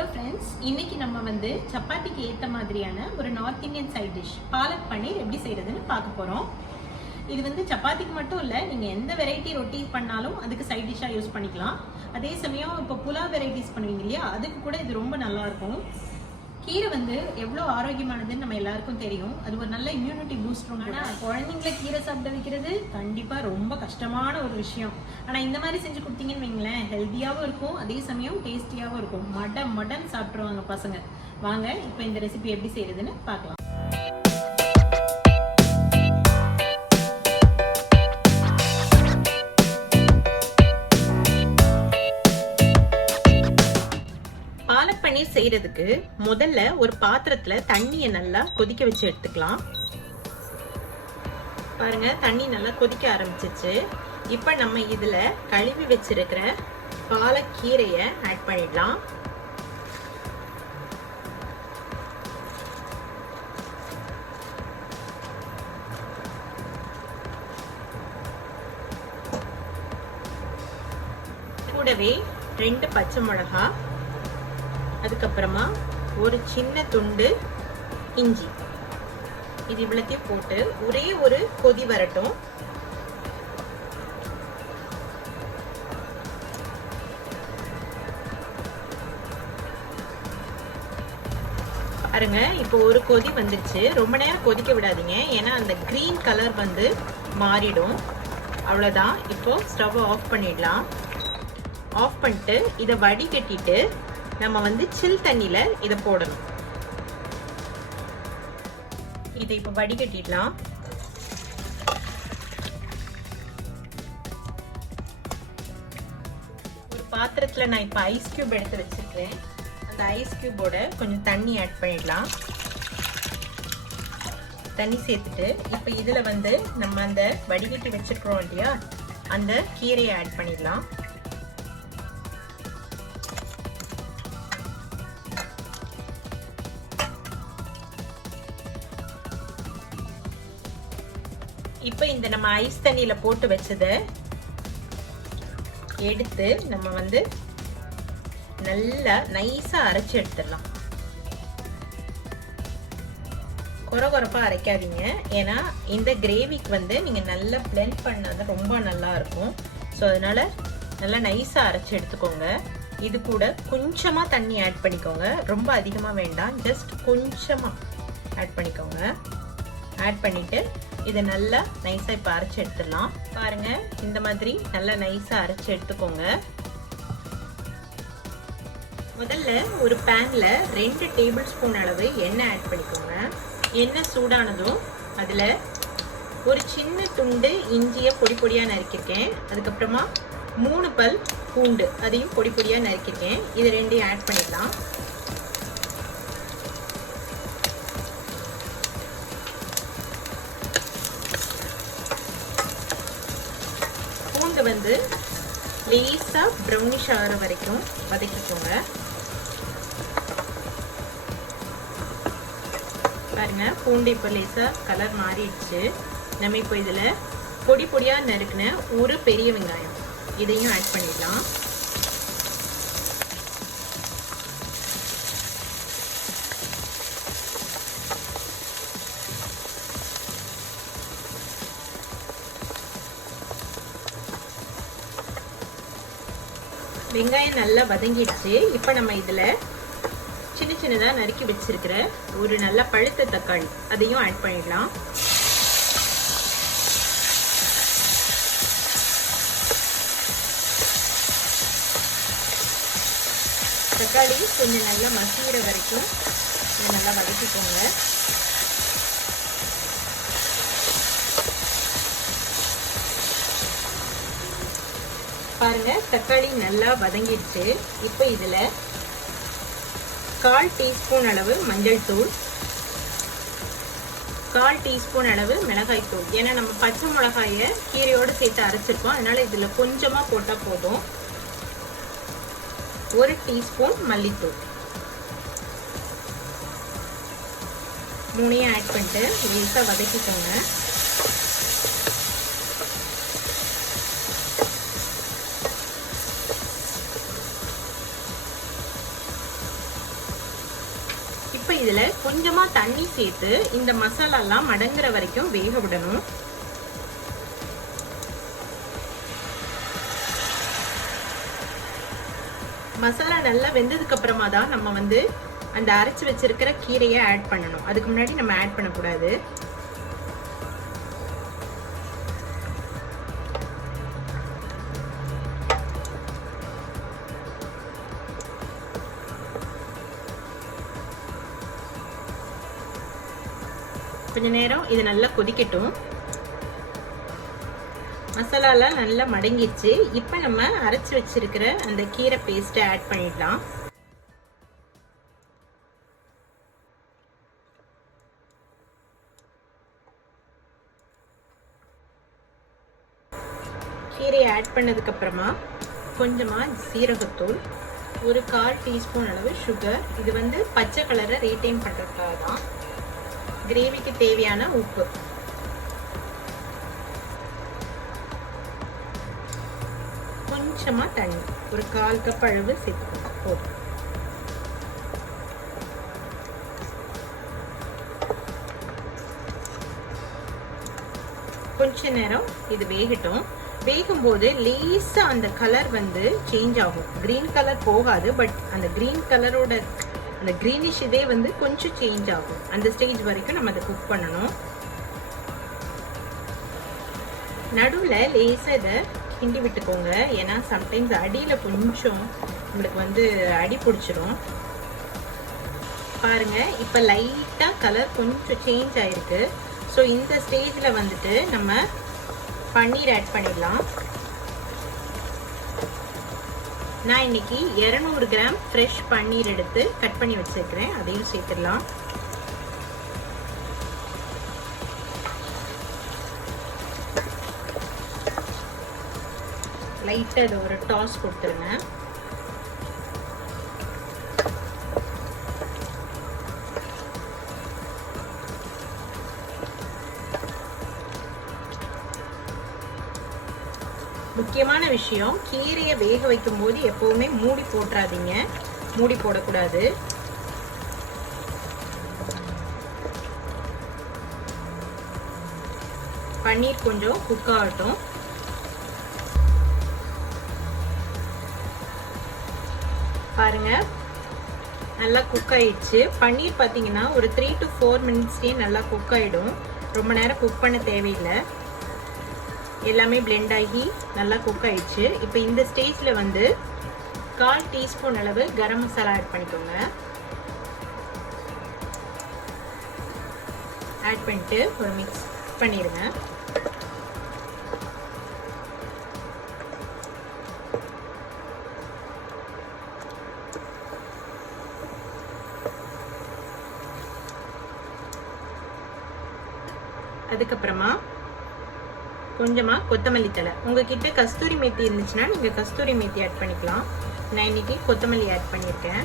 Hello friends, இன்னைக்கு நம்ம வந்து சப்பாத்திக்கு ஏத்த மாதிரியான ஒரு north Indian side dish palak paneer எப்படி செய்யறதுன்னு பார்க்க போறோம். இது வந்து சப்பாத்திக்கு மட்டும் இல்ல, நீங்க எந்த வெரைட்டி ரொட்டி பண்ணாலும் அதுக்கு சைட் டிஷ்ஷா யூஸ் பண்ணிக்கலாம். அதே சமயம் இப்போ புலாவ் வெரைட்டிஸ் பண்ணுவீங்க இல்லையா, அதுக்கு கூட இது ரொம்ப நல்லா இருக்கும். கீரை வந்து எவ்வளோ ஆரோக்கியமானதுன்னு நம்ம எல்லாருக்கும் தெரியும். அது ஒரு நல்ல இம்யூனிட்டி பூஸ்டர். ஆனால் குழந்தைங்களை கீரை சாப்பிட வைக்கிறது கண்டிப்பாக ரொம்ப கஷ்டமான ஒரு விஷயம். ஆனால் இந்த மாதிரி செஞ்சு கொடுத்தீங்கன்னு வைங்களேன், ஹெல்த்தியாகவும் இருக்கும், அதே சமயம் டேஸ்டியாகவும் இருக்கும். மடன் சாப்பிட்ருவாங்க பசங்க. வாங்க இப்போ இந்த ரெசிபி எப்படி செய்யறதுன்னு பார்க்கலாம். பாலக் பன்னீர் செய்யறதுக்கு முதல்ல ஒரு பாத்திரத்துல தண்ணியை நல்லா கொதிக்க வச்சு எடுத்துக்கலாம். பாருங்க, தண்ணி நல்லா கொதிக்க ஆரம்பிச்சிச்சு. இப்ப நம்ம இதுல கழுவி வச்சிருக்கிற பாலக்கீரையை ஆட் பண்ணிடலாம். கூடவே 2 பச்சை மிளகாய், அதுக்கப்புறமா ஒரு சின்ன துண்டு இஞ்சி, இது இவ்வளத்தையும் போட்டு ஒரே ஒரு கொதி வரட்டும். பாருங்க, இப்போ ஒரு கொதி வந்துருச்சு. ரொம்ப நேரம் கொதிக்க விடாதீங்க, ஏன்னா அந்த கிரீன் கலர் வந்து மாறிடும். அவ்வளவுதான். இப்போ ஸ்டவ் ஆஃப் பண்ணிடலாம். ஆஃப் பண்ணிட்டு இதை வடிகட்டிட்டு நம்ம வந்து சில் தண்ணியில இதை போடணும். இதை இப்ப வடிகட்டிடலாம். ஒரு பாத்திரத்துல நான் இப்ப ஐஸ் கியூப் எடுத்து வச்சிருக்கேன். அந்த ஐஸ் கியூபோட கொஞ்சம் தண்ணி ஆட் பண்ணிடலாம். தண்ணி சேர்த்துட்டு இப்ப இதுல வந்து நம்ம அந்த வடிகட்டி வச்சிருக்கிறோம் இல்லையா, அந்த கீரையை ஆட் பண்ணிடலாம். இப்ப இந்த நம்ம ஐஸ் தண்ணியில போட்டு வச்சத எடுத்து நம்ம வந்து நல்லா நைஸா அரைச்சு எடுத்துடலாம். கொரகொரப்பா அரைக்காதீங்க, ஏன்னா இந்த கிரேவிக்கு வந்து நீங்க நல்லா பிளெண்ட் பண்ணாதான் ரொம்ப நல்லா இருக்கும். ஸோ அதனால நல்லா நைஸா அரைச்சு எடுத்துக்கோங்க. இது கூட கொஞ்சமா தண்ணி ஆட் பண்ணிக்கோங்க, ரொம்ப அதிகமா வேண்டாம், ஜஸ்ட் கொஞ்சமா ஆட் பண்ணிக்கோங்க. ஆட் பண்ணிட்டு இதை நல்லா நைஸா இப்ப அரைச்சு எடுத்துடலாம். பாருங்க, இந்த மாதிரி நல்லா நைஸா அரைச்சு எடுத்துக்கோங்க. முதல்ல ஒரு பேன்ல 2 டேபிள் ஸ்பூன் அளவு எண்ணெய் ஆட் பண்ணிக்கோங்க. எண்ணெய் சூடானதும் அதுல ஒரு சின்ன துண்டு இஞ்சியை பொடி பொடியா நறுக்கிருக்கேன். அதுக்கப்புறமா 3 பல் பூண்டு, அதையும் பொடி பொடியா நறுக்கிருக்கேன். இது ரெண்டையும் ஆட் பண்ணிடலாம். பூண்டு வந்து லேசா ப்ரௌனிஷ் ஆகிற வரைக்கும் வதக்கிக்கோங்க. பாருங்க, பூண்டு இப்போ லேசா கலர் மாறிடுச்சு. நம்ம இப்போ இதுல பொடி பொடியா நறுக்கின ஒரு பெரிய வெங்காயம், இதையும் ஆட் பண்ணிடலாம். வெங்காயம் நல்லா வதங்கிடுச்சு. இப்ப நம்ம இதுல சின்ன சின்னதா நறுக்கி வச்சிருக்கிற ஒரு நல்ல பழுத்த தக்காளி, அதையும் ஆட் பண்ணிடலாம். தக்காளி கொஞ்சம் நல்லா மசிகிற வரைக்கும் நல்லா வதக்கிக்கோங்க. பாருங்க, தக்காளி நல்லா வதங்கிடுச்சு. இப்போ இதுல 1/4 டீஸ்பூன் அளவு மஞ்சள் தூள், 1/4 டீஸ்பூன் அளவு மிளகாய் தூள். ஏன்னா நம்ம பச்சை மிளகாய கீரையோடு சேர்த்து அரைச்சிருக்கோம், அதனால இதுல கொஞ்சமா போட்டா போதும். 1 டீஸ்பூன் மல்லித்தூள், 3 ஆட் பண்ணிட்டு லேசா வதக்கிக்கோங்க. இப்போ இதுல கொஞ்சமா தண்ணி சேர்த்து இந்த மசாலாலாம் மடங்குற வரைக்கும் வேக விடணும். மசாலா நல்லா வெந்ததுக்கு அப்புறமா தான் நம்ம வந்து அந்த அரைச்சு வச்சிருக்கிற கீரையை ஆட் பண்ணணும். அதுக்கு முன்னாடி நம்ம ஆட் பண்ணக்கூடாது. கொஞ்ச நேரம் இது நல்லா கொதிக்கட்டும். மசாலாலாம் நல்லா மடங்கிடுச்சு. இப்போ நம்ம அரைச்சு வச்சிருக்கிற அந்த கீரை பேஸ்ட்டை ஆட் பண்ணிடலாம். கீரையை ஆட் பண்ணதுக்கு அப்புறமா கொஞ்சமா சீரகத்தூள், ஒரு 1/4 டீஸ்பூன் அளவு சுகர். இது வந்து பச்சை கலரை ரீடைன் பண்றதுக்காக தான். கிரேவிக்கு தேவையான உப்பு, கொஞ்சமா தண்ணி, ஒரு 1/4 கப் அளவு சேர்த்து போதும். கொஞ்ச நேரம் இது வேகட்டும். வேகும் போது லேசா அந்த கலர் வந்து சேஞ்ச் ஆகும். கிரீன் கலர் போகாது, பட் அந்த கிரீன் கலரோட அந்த கிரீனிஷ் இதே வந்து கொஞ்சம் சேஞ்ச் ஆகும். அந்த ஸ்டேஜ் வரைக்கும் நம்ம அதை குக் பண்ணணும். நடுவில் லேசா இதை கிண்டி விட்டுக்கோங்க. ஏன்னா சம்டைம்ஸ் அடியில கொஞ்சம் உங்களுக்கு வந்து அடி பிடிச்சிரும். பாருங்க, இப்ப லைட்டா கலர் கொஞ்சம் சேஞ்ச் ஆயிருக்கு. ஸோ இந்த ஸ்டேஜ்ல வந்துட்டு நம்ம பன்னீர் ஆட் பண்ணிடலாம். நான் இன்னைக்கு 200 கிராம் ஃப்ரெஷ் பன்னீர் எடுத்து கட் பண்ணி வச்சிருக்கிறேன். அதையும் சேர்த்துடலாம். லைட்டா இதை ஒரு டாஸ் கொடுத்துருங்க. முக்கியமான விஷயம், கீரையை வேக வைக்கும் போது எப்பவுமே மூடி போட்டுறாதீங்க. மூடி போடக்கூடாது. பன்னீர் கொஞ்சம் குக் ஆகட்டும். பாருங்க, நல்லா குக் ஆயிடுச்சு. பன்னீர் பார்த்தீங்கன்னா ஒரு 3 to 4 மினிட்ஸ்லேயே நல்லா குக் ஆயிடும். ரொம்ப நேரம் குக் பண்ண தேவையில்லை. எல்லாமே பிளெண்ட் ஆகி நல்லா குக் ஆயிடுச்சு. இப்போ இந்த ஸ்டேஜ்ல வந்து 1/4 டீஸ்பூன் அளவு கரம் மசாலா ஆட் பண்ணிக்கோங்க. ஆட் பண்ணிட்டு ஒரு மிக்ஸ் பண்ணிடுங்க. அதுக்கப்புறமா கொஞ்சமா கொத்தமல்லி தழை. உங்ககிட்ட கஸ்தூரி மேத்தி இருந்துச்சுன்னா நீங்க கஸ்தூரி மேத்தி ஆட் பண்ணிக்கலாம். நான் இன்னைக்கு கொத்தமல்லி ஆட் பண்ணியிருக்கேன்.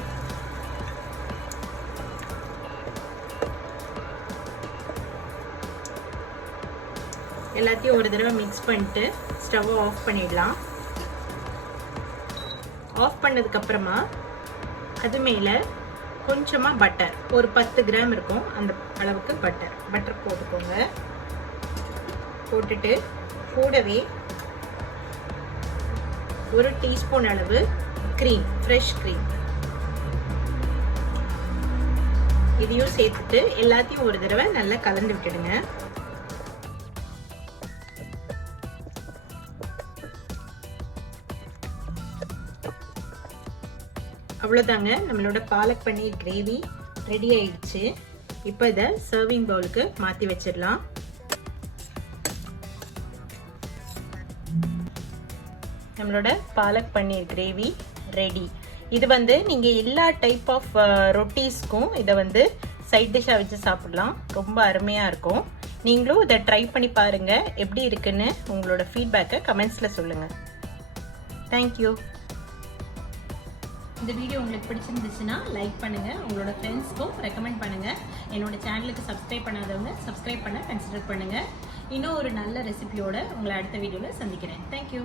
எல்லாத்தையும் ஒரு தடவை மிக்ஸ் பண்ணிட்டு ஸ்டவ் ஆஃப் பண்ணிடலாம். ஆஃப் பண்ணதுக்கு அப்புறமா அது மேல கொஞ்சமா பட்டர், ஒரு 10 கிராம் இருக்கும் அந்த அளவுக்கு பட்டர் போட்டுக்கோங்க. போட்டுட்டு கூடவே 1 டீஸ்பூன் அளவு கிரீம், ஃப்ரெஷ் கிரீம், இதையும் சேர்த்துட்டு எல்லாத்தையும் ஒரு தடவை நல்லா கலந்து விட்டுடுங்க. அவ்வளோதாங்க, நம்மளோட பாலக் பன்னீர் கிரேவி ரெடி ஆயிடுச்சு. இப்போ இதை சர்விங் பவுலுக்கு மாற்றி வச்சிடலாம். நம்மளோட பாலக் பன்னீர் கிரேவி ரெடி. இது வந்து நீங்கள் எல்லா டைப் ஆஃப் ரொட்டீஸ்க்கும் இதை வந்து சைட் டிஷ்ஷாக வச்சு சாப்பிடலாம். ரொம்ப அருமையாக இருக்கும். நீங்களும் இதை ட்ரை பண்ணி பாருங்கள். எப்படி இருக்குன்னு உங்களோட ஃபீட்பேக்கை கமெண்ட்ஸில் சொல்லுங்கள். தேங்க்யூ. இந்த வீடியோ உங்களுக்கு பிடிச்சிருந்துச்சுன்னா லைக் பண்ணுங்கள், உங்களோட ஃப்ரெண்ட்ஸ்க்கும் ரெக்கமெண்ட் பண்ணுங்கள். என்னோட சேனலுக்கு சப்ஸ்கிரைப் பண்ணாதவங்க சப்ஸ்கிரைப் பண்ண கன்சிடர் பண்ணுங்கள். இன்னும் ஒரு நல்ல ரெசிபியோட உங்களை அடுத்த வீடியோவில் சந்திக்கிறேன். தேங்க்யூ.